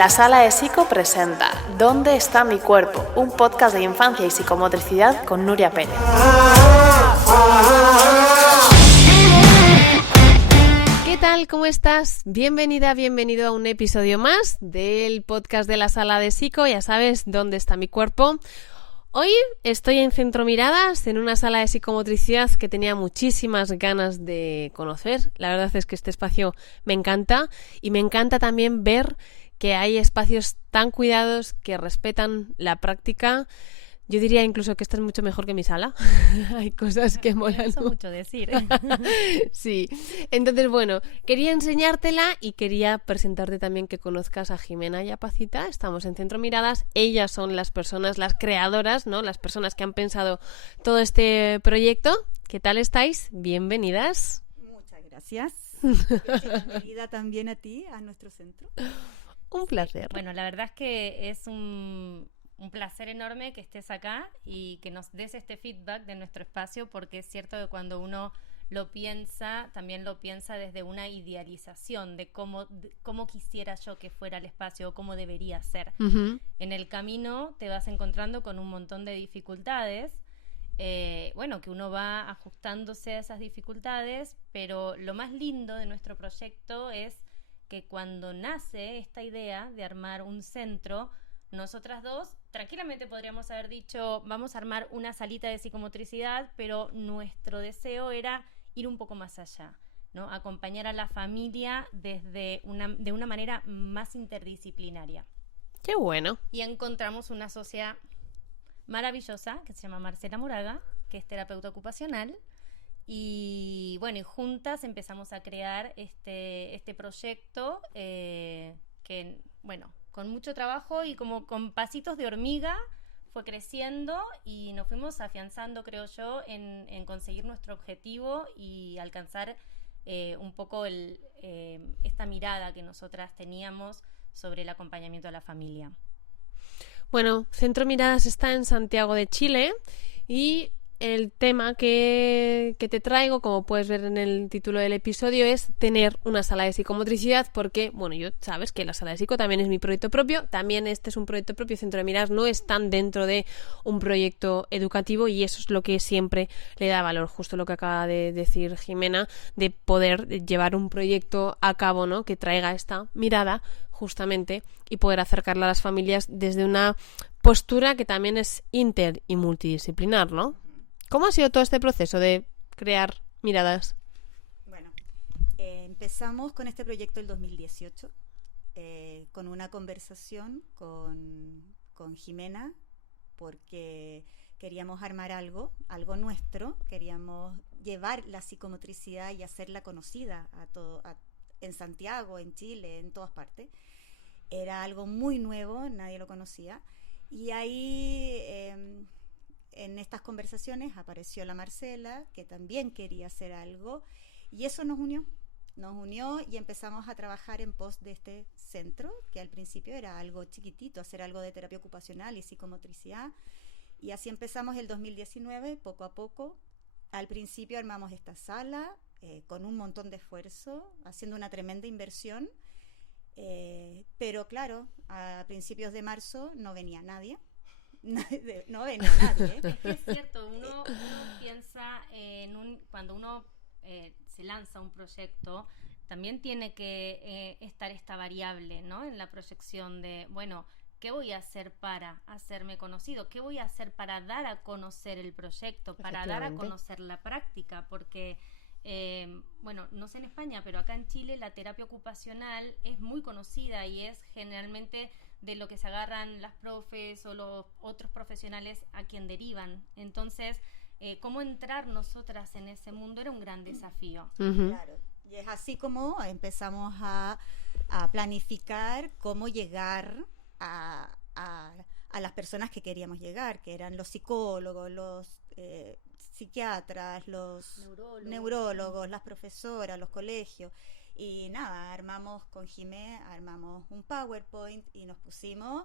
La Sala de Psico presenta ¿Dónde está mi cuerpo? Un podcast de infancia y psicomotricidad con Nuria Pérez. ¿Qué tal? ¿Cómo estás? Bienvenida, bienvenido a un episodio más del podcast de La Sala de Psico. Ya sabes, ¿dónde está mi cuerpo? Hoy estoy en Centro Miradas, en una sala de psicomotricidad que tenía muchísimas ganas de conocer. La verdad es que este espacio me encanta y me encanta también ver que hay espacios tan cuidados que respetan la práctica. Yo diría incluso que esta es mucho mejor que mi sala. Hay cosas que molan. Eso mucho decir. Sí. Entonces, bueno, quería enseñártela y quería presentarte también que conozcas a Jimena y a Pacita. Estamos en Centro Miradas. Ellas son las personas, las creadoras, ¿no? Las personas que han pensado todo este proyecto. ¿Qué tal estáis? Bienvenidas. Muchas gracias. Bienvenida también a ti, a nuestro centro. Un placer. Bueno, la verdad es que es un placer enorme que estés acá y que nos des este feedback de nuestro espacio, porque es cierto que cuando uno lo piensa, también lo piensa desde una idealización de cómo quisiera yo que fuera el espacio o cómo debería ser. Uh-huh. En el camino te vas encontrando con un montón de dificultades, que uno va ajustándose a esas dificultades, pero lo más lindo de nuestro proyecto es que cuando nace esta idea de armar un centro, nosotras dos tranquilamente podríamos haber dicho vamos a armar una salita de psicomotricidad, pero nuestro deseo era ir un poco más allá, ¿no? Acompañar a la familia de una manera más interdisciplinaria. Qué bueno. Y encontramos una socia maravillosa que se llama Marcela Moraga, que es terapeuta ocupacional. Y bueno, y juntas empezamos a crear este proyecto con mucho trabajo y como con pasitos de hormiga fue creciendo y nos fuimos afianzando, creo yo, en conseguir nuestro objetivo y alcanzar un poco esta mirada que nosotras teníamos sobre el acompañamiento a la familia. Bueno, Centro Miradas está en Santiago de Chile y el tema que te traigo, como puedes ver en el título del episodio, es tener una sala de psicomotricidad, porque, bueno, yo sabes que la sala de psico también es mi proyecto propio, también este es un proyecto propio, Centro de Miradas no están dentro de un proyecto educativo y eso es lo que siempre le da valor, justo lo que acaba de decir Jimena, de poder llevar un proyecto a cabo, ¿no? Que traiga esta mirada justamente y poder acercarla a las familias desde una postura que también es inter y multidisciplinar, ¿no? ¿Cómo ha sido todo este proceso de crear Miradas? Bueno, empezamos con este proyecto el 2018, con una conversación con Jimena, porque queríamos armar algo nuestro, queríamos llevar la psicomotricidad y hacerla conocida en Santiago, en Chile, en todas partes. Era algo muy nuevo, nadie lo conocía, y ahí en estas conversaciones apareció la Marcela, que también quería hacer algo, y eso nos unió y empezamos a trabajar en pos de este centro, que al principio era algo chiquitito, hacer algo de terapia ocupacional y psicomotricidad, y así empezamos el 2019, poco a poco. Al principio armamos esta sala con un montón de esfuerzo, haciendo una tremenda inversión, pero claro, a principios de marzo no venía nadie. No venía nadie. Es que es cierto, uno piensa cuando uno se lanza un proyecto, también tiene que estar esta variable, ¿no? En la proyección de, bueno, ¿qué voy a hacer para hacerme conocido? ¿Qué voy a hacer para dar a conocer el proyecto? Para dar a conocer la práctica, porque no sé en España, pero acá en Chile la terapia ocupacional es muy conocida y es generalmente de lo que se agarran las profes o los otros profesionales a quien derivan. Entonces, cómo entrar nosotras en ese mundo era un gran desafío. Uh-huh. Claro, y es así como empezamos a planificar cómo llegar a las personas que queríamos llegar, que eran los psicólogos, los psiquiatras, los neurólogos, las profesoras, los colegios. Y nada, armamos con Jimé, un PowerPoint y nos pusimos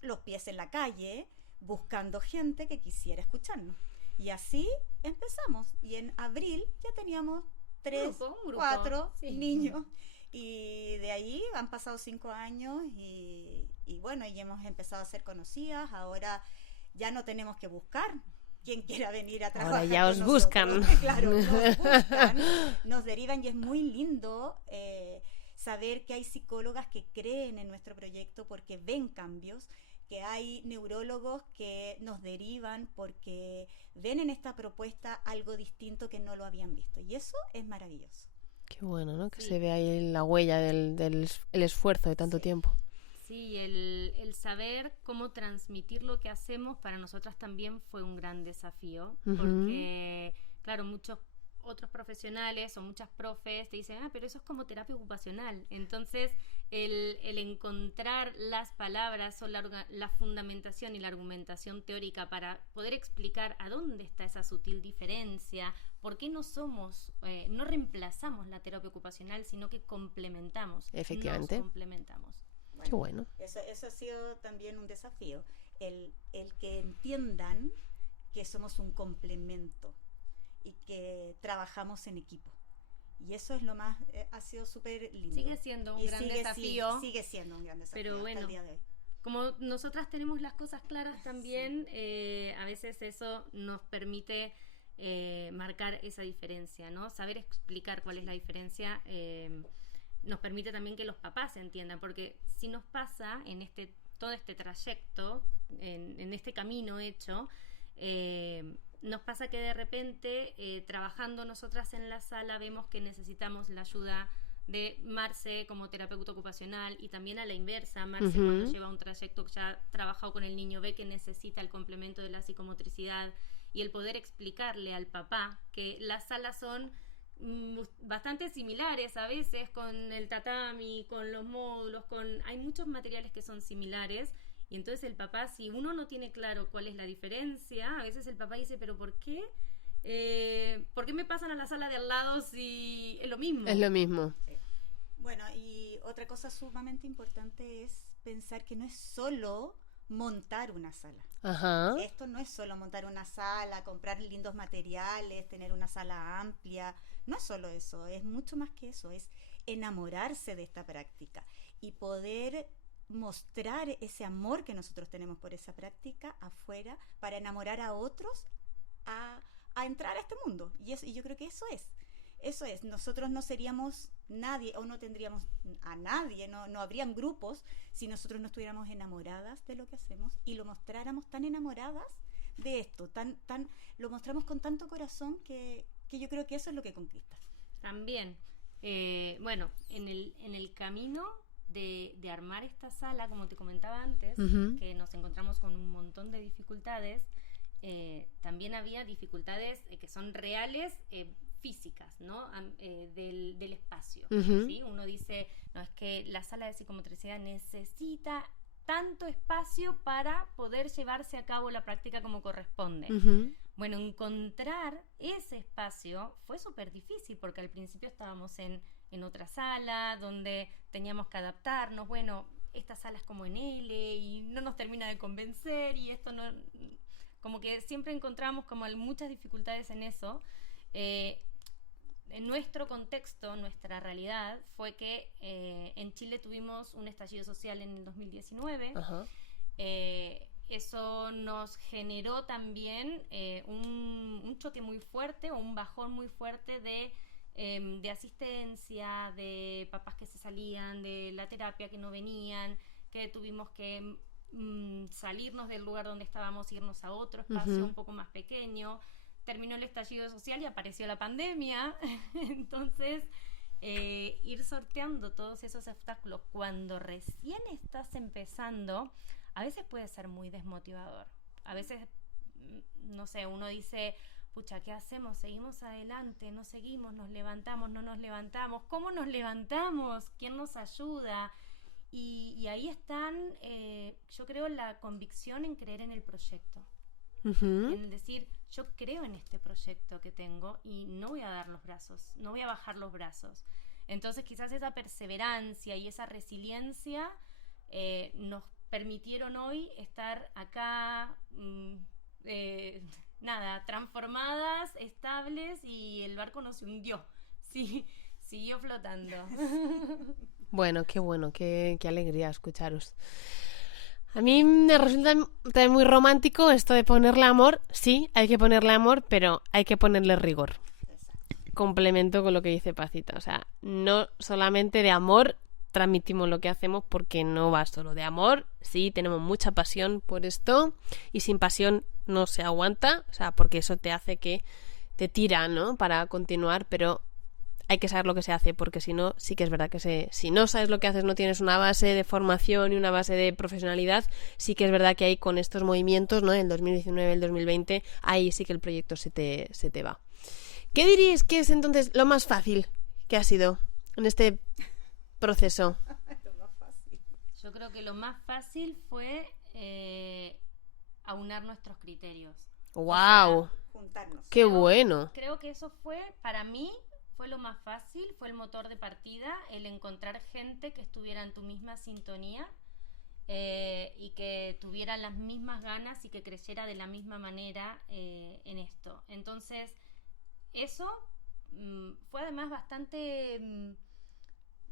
los pies en la calle buscando gente que quisiera escucharnos. Y así empezamos. Y en abril ya teníamos 3, 4 niños. Y de ahí han pasado 5 años y bueno, y hemos empezado a ser conocidas. Ahora ya no tenemos que buscar quien quiera venir a trabajar. Ahora ya con os nosotros. buscan. Claro, nos buscan, nos derivan, y es muy lindo saber que hay psicólogas que creen en nuestro proyecto porque ven cambios, que hay neurólogos que nos derivan porque ven en esta propuesta algo distinto que no lo habían visto, y eso es maravilloso. Qué bueno, ¿no? Que Sí. se ve ahí la huella del el esfuerzo de tanto Sí. tiempo. Sí, el saber cómo transmitir lo que hacemos para nosotras también fue un gran desafío, Ujú. porque, claro, muchos otros profesionales o muchas profes te dicen, pero eso es como terapia ocupacional. Entonces, el encontrar las palabras o la fundamentación y la argumentación teórica para poder explicar a dónde está esa sutil diferencia, por qué no reemplazamos la terapia ocupacional, sino que complementamos. Efectivamente. Nos complementamos. Qué bueno. Eso ha sido también un desafío, el que entiendan que somos un complemento y que trabajamos en equipo. Y eso es lo más, ha sido súper lindo. Sigue siendo un gran desafío. Sigue siendo un gran desafío Pero hasta bueno, el día de hoy. como nosotras tenemos las cosas claras también, a veces eso nos permite marcar esa diferencia, ¿no? Saber explicar cuál es la diferencia nos permite también que los papás entiendan, porque si nos pasa en todo este trayecto, en este camino hecho, nos pasa que de repente trabajando nosotras en la sala vemos que necesitamos la ayuda de Marce como terapeuta ocupacional, y también a la inversa, Marce cuando lleva un trayecto que ya ha trabajado con el niño ve que necesita el complemento de la psicomotricidad, y el poder explicarle al papá que las salas son bastante similares a veces, con el tatami, con los módulos, hay muchos materiales que son similares. Y entonces el papá, si uno no tiene claro cuál es la diferencia, a veces el papá dice, pero ¿por qué? ¿Por qué me pasan a la sala de al lado si es lo mismo? Es lo mismo. Bueno, y otra cosa sumamente importante es pensar que no es solo montar una sala. Ajá. Esto no es solo montar una sala, comprar lindos materiales, tener una sala amplia. No es solo eso, es mucho más que eso. Es enamorarse de esta práctica y poder mostrar ese amor que nosotros tenemos por esa práctica afuera para enamorar a otros a entrar a este mundo. Y yo creo que eso es. Nosotros no seríamos nadie o no tendríamos a nadie, no habrían grupos si nosotros no estuviéramos enamoradas de lo que hacemos y lo mostráramos tan enamoradas de esto, lo mostramos con tanto corazón que yo creo que eso es lo que conquista. También, bueno, en el camino de armar esta sala, como te comentaba antes, que nos encontramos con un montón de dificultades, también había dificultades que son reales, físicas, ¿no? Del espacio, ¿sí? Uno dice, no, es que la sala de psicomotricidad necesita tanto espacio para poder llevarse a cabo la práctica como corresponde. Bueno, encontrar ese espacio fue súper difícil porque al principio estábamos en otra sala donde teníamos que adaptarnos. Bueno, esta sala es como en L y no nos termina de convencer y esto no... Como que siempre encontramos como muchas dificultades en eso. En nuestro contexto, nuestra realidad fue que en Chile tuvimos un estallido social en el 2019. Ajá. Eso nos generó también un choque muy fuerte o un bajón muy fuerte de asistencia, de papás que se salían de la terapia, que no venían, que tuvimos que salirnos del lugar donde estábamos, irnos a otro espacio un poco más pequeño. Terminó el estallido social y apareció la pandemia. Entonces, ir sorteando todos esos obstáculos cuando recién estás empezando, a veces puede ser muy desmotivador. A veces, no sé, uno dice, pucha, ¿qué hacemos? ¿Seguimos adelante? ¿No seguimos? ¿Nos levantamos? ¿No nos levantamos? ¿Cómo nos levantamos? ¿Quién nos ayuda? Y ahí están, yo creo, la convicción en creer en el proyecto. En decir, yo creo en este proyecto que tengo y no voy a dar los brazos, no voy a bajar los brazos. Entonces quizás esa perseverancia y esa resiliencia nos permitieron hoy estar acá, transformadas, estables, y el barco no se hundió, sí, siguió flotando. Bueno, qué alegría escucharos. A mí me resulta también muy romántico esto de ponerle amor. Sí, hay que ponerle amor, pero hay que ponerle rigor. Complemento con lo que dice Pacita. O sea, no solamente de amor transmitimos lo que hacemos, porque no va solo de amor. Sí, tenemos mucha pasión por esto y sin pasión no se aguanta. O sea, porque eso te hace que te tira, ¿no? Para continuar, pero hay que saber lo que se hace, porque si no, sí que es verdad que si no sabes lo que haces, no tienes una base de formación y una base de profesionalidad, sí que es verdad que ahí con estos movimientos, ¿no? El 2019, el 2020, ahí sí que el proyecto se te va. ¿Qué diríais que es entonces lo más fácil que ha sido en este proceso? Yo creo que lo más fácil fue aunar nuestros criterios. ¡Wow! O sea, juntarnos. ¡Qué bueno! Creo que eso fue, para mí, fue lo más fácil, fue el motor de partida, el encontrar gente que estuviera en tu misma sintonía y que tuviera las mismas ganas y que creyera de la misma manera en esto. Entonces, eso fue además bastante...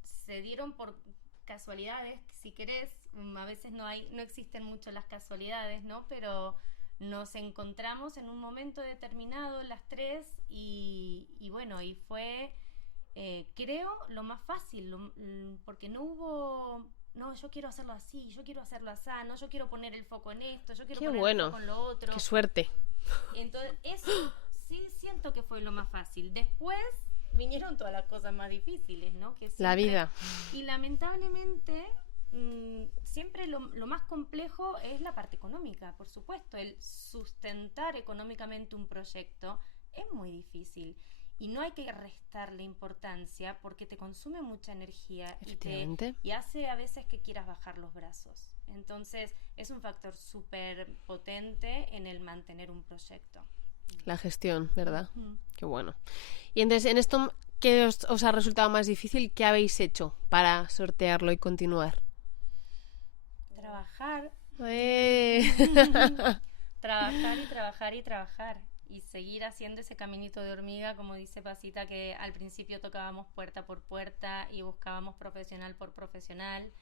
se dieron por casualidades, si querés, a veces no existen mucho las casualidades, ¿no? Pero nos encontramos en un momento determinado las tres y bueno, y fue, creo, lo más fácil, porque no hubo, no, yo quiero hacerlo así, yo quiero hacerlo así, no, yo quiero poner el foco en esto, yo quiero poner el foco en lo otro. ¡Qué suerte! Entonces, eso sí siento que fue lo más fácil. Después vinieron todas las cosas más difíciles, ¿no? Que siempre, la vida. Y lamentablemente siempre lo más complejo es la parte económica, por supuesto. El sustentar económicamente un proyecto es muy difícil y no hay que restarle importancia porque te consume mucha energía y hace a veces que quieras bajar los brazos. Entonces es un factor súper potente en el mantener un proyecto. La gestión, ¿verdad? Qué bueno. Y entonces, en esto, ¿qué os ha resultado más difícil? ¿Qué habéis hecho para sortearlo y continuar? Trabajar. Trabajar y trabajar. Y seguir haciendo ese caminito de hormiga, como dice Pacita, que al principio tocábamos puerta por puerta y buscábamos profesional por profesional.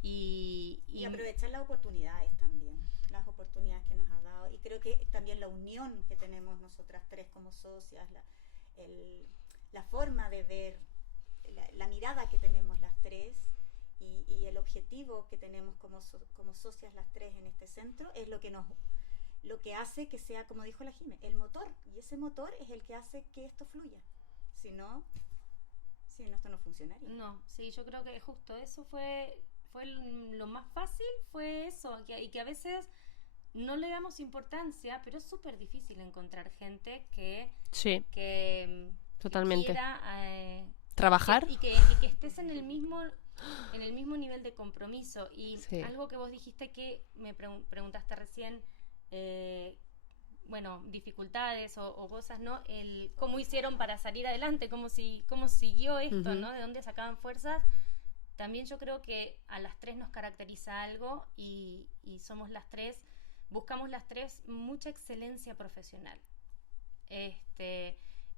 Y aprovechar las oportunidades también, las oportunidades que nos ha dado, y creo que también la unión que tenemos nosotras tres como socias, la forma de ver, la mirada que tenemos las tres y el objetivo que tenemos como socias las tres en este centro es lo que hace que sea, como dijo la Jime, el motor, y ese motor es el que hace que esto fluya. Si no, esto no funcionaría. No, sí, yo creo que justo eso fue lo más fácil, fue eso, y que a veces no le damos importancia, pero es súper difícil encontrar gente que totalmente. Que quiera trabajar y que estés en el mismo nivel de compromiso. Y algo que vos dijiste que me preguntaste recién, bueno, dificultades o cosas, ¿no? Cómo hicieron para salir adelante, cómo siguió esto, ¿no? De dónde sacaban fuerzas. También yo creo que a las tres nos caracteriza algo y somos las tres, buscamos las tres mucha excelencia profesional.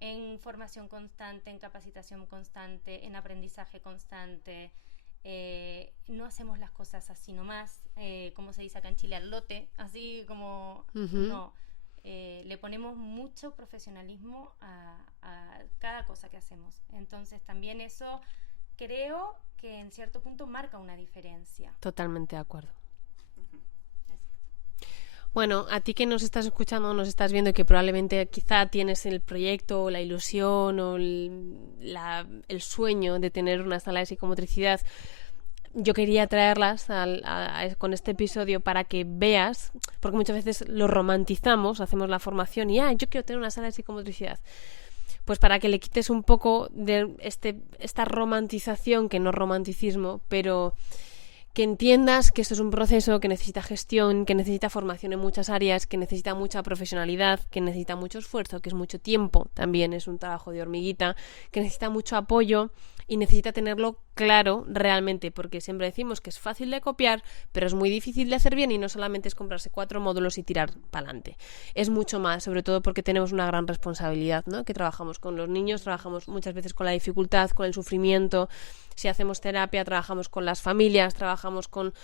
En formación constante, en capacitación constante, en aprendizaje constante. No hacemos las cosas así nomás, como se dice acá en Chile, al lote, así como no. Le ponemos mucho profesionalismo a cada cosa que hacemos. Entonces también eso creo que en cierto punto marca una diferencia. Totalmente de acuerdo. Bueno, a ti que nos estás escuchando, nos estás viendo y que probablemente quizá tienes el proyecto o la ilusión o el sueño de tener una sala de psicomotricidad, yo quería traerlas con este episodio para que veas, porque muchas veces lo romantizamos, hacemos la formación y yo quiero tener una sala de psicomotricidad. Pues para que le quites un poco de esta romantización, que no es romanticismo, pero que entiendas que esto es un proceso que necesita gestión, que necesita formación en muchas áreas, que necesita mucha profesionalidad, que necesita mucho esfuerzo, que es mucho tiempo, también es un trabajo de hormiguita, que necesita mucho apoyo y necesita tenerlo claro realmente, porque siempre decimos que es fácil de copiar, pero es muy difícil de hacer bien y no solamente es comprarse 4 módulos y tirar para adelante. Es mucho más, sobre todo porque tenemos una gran responsabilidad, ¿no? Que trabajamos con los niños, trabajamos muchas veces con la dificultad, con el sufrimiento. si hacemos terapia, trabajamos con las familias, trabajamos con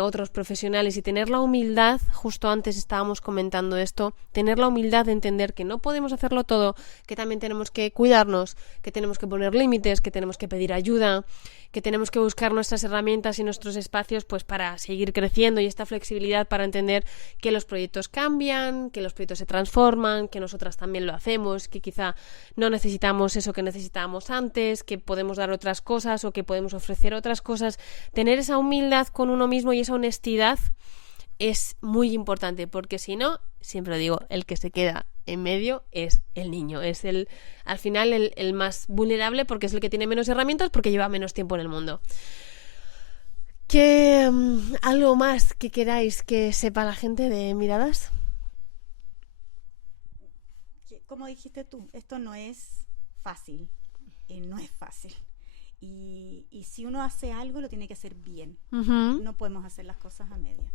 otros profesionales, y tener la humildad, justo antes estábamos comentando esto, tener la humildad de entender que no podemos hacerlo todo, que también tenemos que cuidarnos, que tenemos que poner límites, que tenemos que pedir ayuda, que tenemos que buscar nuestras herramientas y nuestros espacios pues para seguir creciendo, y esta flexibilidad para entender que los proyectos cambian, que los proyectos se transforman, que nosotras también lo hacemos, que quizá no necesitamos eso que necesitábamos antes, que podemos dar otras cosas o que podemos ofrecer otras cosas. Tener esa humildad con uno mismo y esa honestidad es muy importante, porque si no, siempre digo, el que se queda en medio es el niño, es al final el más vulnerable, porque es el que tiene menos herramientas, porque lleva menos tiempo en el mundo. ¿Qué algo más que queráis que sepa la gente de Miradas? Como dijiste tú, esto no es fácil, no es fácil. Y si uno hace algo, lo tiene que hacer bien. Uh-huh. No podemos hacer las cosas a medias.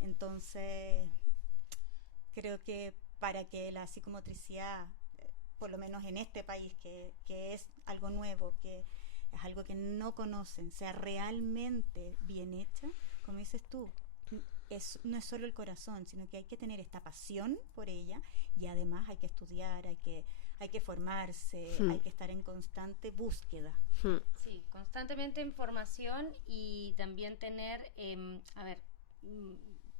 Entonces, creo que para que la psicomotricidad, por lo menos en este país, que es algo nuevo, que es algo que no conocen, sea realmente bien hecha, como dices tú, no es solo el corazón, sino que hay que tener esta pasión por ella, y además hay que estudiar, hay que formarse, hay que estar en constante búsqueda. Sí, constantemente en formación, y también tener,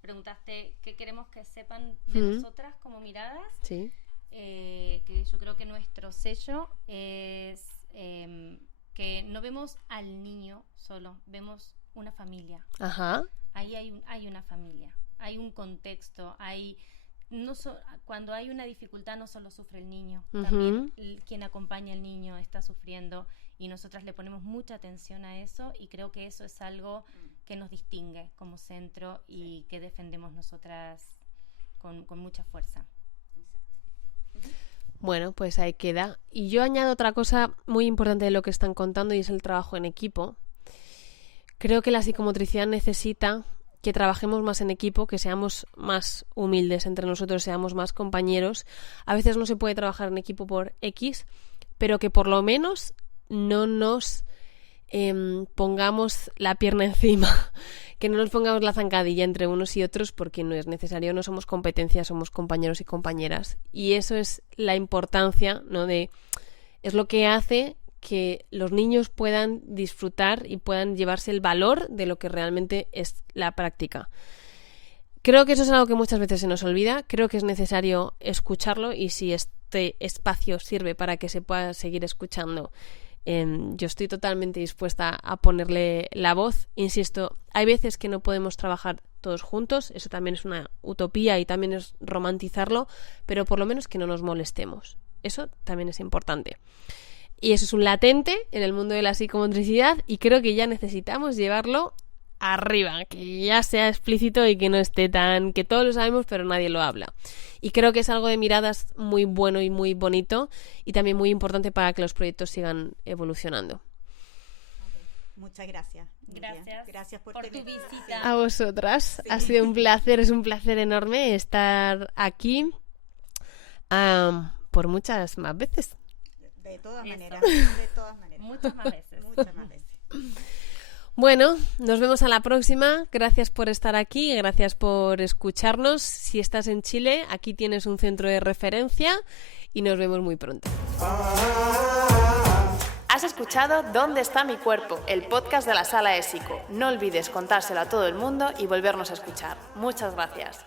preguntaste qué queremos que sepan de nosotras como Miradas. Sí. Que yo creo que nuestro sello es que no vemos al niño solo, vemos una familia. Ajá. Ahí hay una familia, hay un contexto, cuando hay una dificultad no solo sufre el niño, también quien acompaña al niño está sufriendo, y nosotras le ponemos mucha atención a eso, y creo que eso es algo que nos distingue como centro y que defendemos nosotras con mucha fuerza. Bueno, pues ahí queda. Y yo añado otra cosa muy importante de lo que están contando, y es el trabajo en equipo. Creo que la psicomotricidad necesita que trabajemos más en equipo, que seamos más humildes entre nosotros, seamos más compañeros. A veces no se puede trabajar en equipo por X, pero que por lo menos no nos pongamos la pierna encima, que no nos pongamos la zancadilla entre unos y otros, porque no es necesario, no somos competencia, somos compañeros y compañeras. Y eso es la importancia, ¿no? Es lo que hace que los niños puedan disfrutar y puedan llevarse el valor de lo que realmente es la práctica. Creo que eso es algo que muchas veces se nos olvida, creo que es necesario escucharlo, y si este espacio sirve para que se pueda seguir escuchando, yo estoy totalmente dispuesta a ponerle la voz. Insisto, hay veces que no podemos trabajar todos juntos, eso también es una utopía y también es romantizarlo, pero por lo menos que no nos molestemos, eso también es importante. Y eso es un latente en el mundo de la psicomotricidad, y creo que ya necesitamos llevarlo arriba, que ya sea explícito y que no esté tan... que todos lo sabemos pero nadie lo habla. Y creo que es algo de Miradas muy bueno y muy bonito, y también muy importante para que los proyectos sigan evolucionando. Okay. Muchas gracias. Gracias por tu visita. A vosotras. Sí. Ha sido un placer, es un placer enorme estar aquí por muchas más veces. De todas maneras. Muchas más veces. Bueno, nos vemos a la próxima. Gracias por estar aquí, gracias por escucharnos. Si estás en Chile, aquí tienes un centro de referencia, y nos vemos muy pronto. Has escuchado ¿Dónde está mi cuerpo?, el podcast de la Sala de Psico. No olvides contárselo a todo el mundo y volvernos a escuchar. Muchas gracias.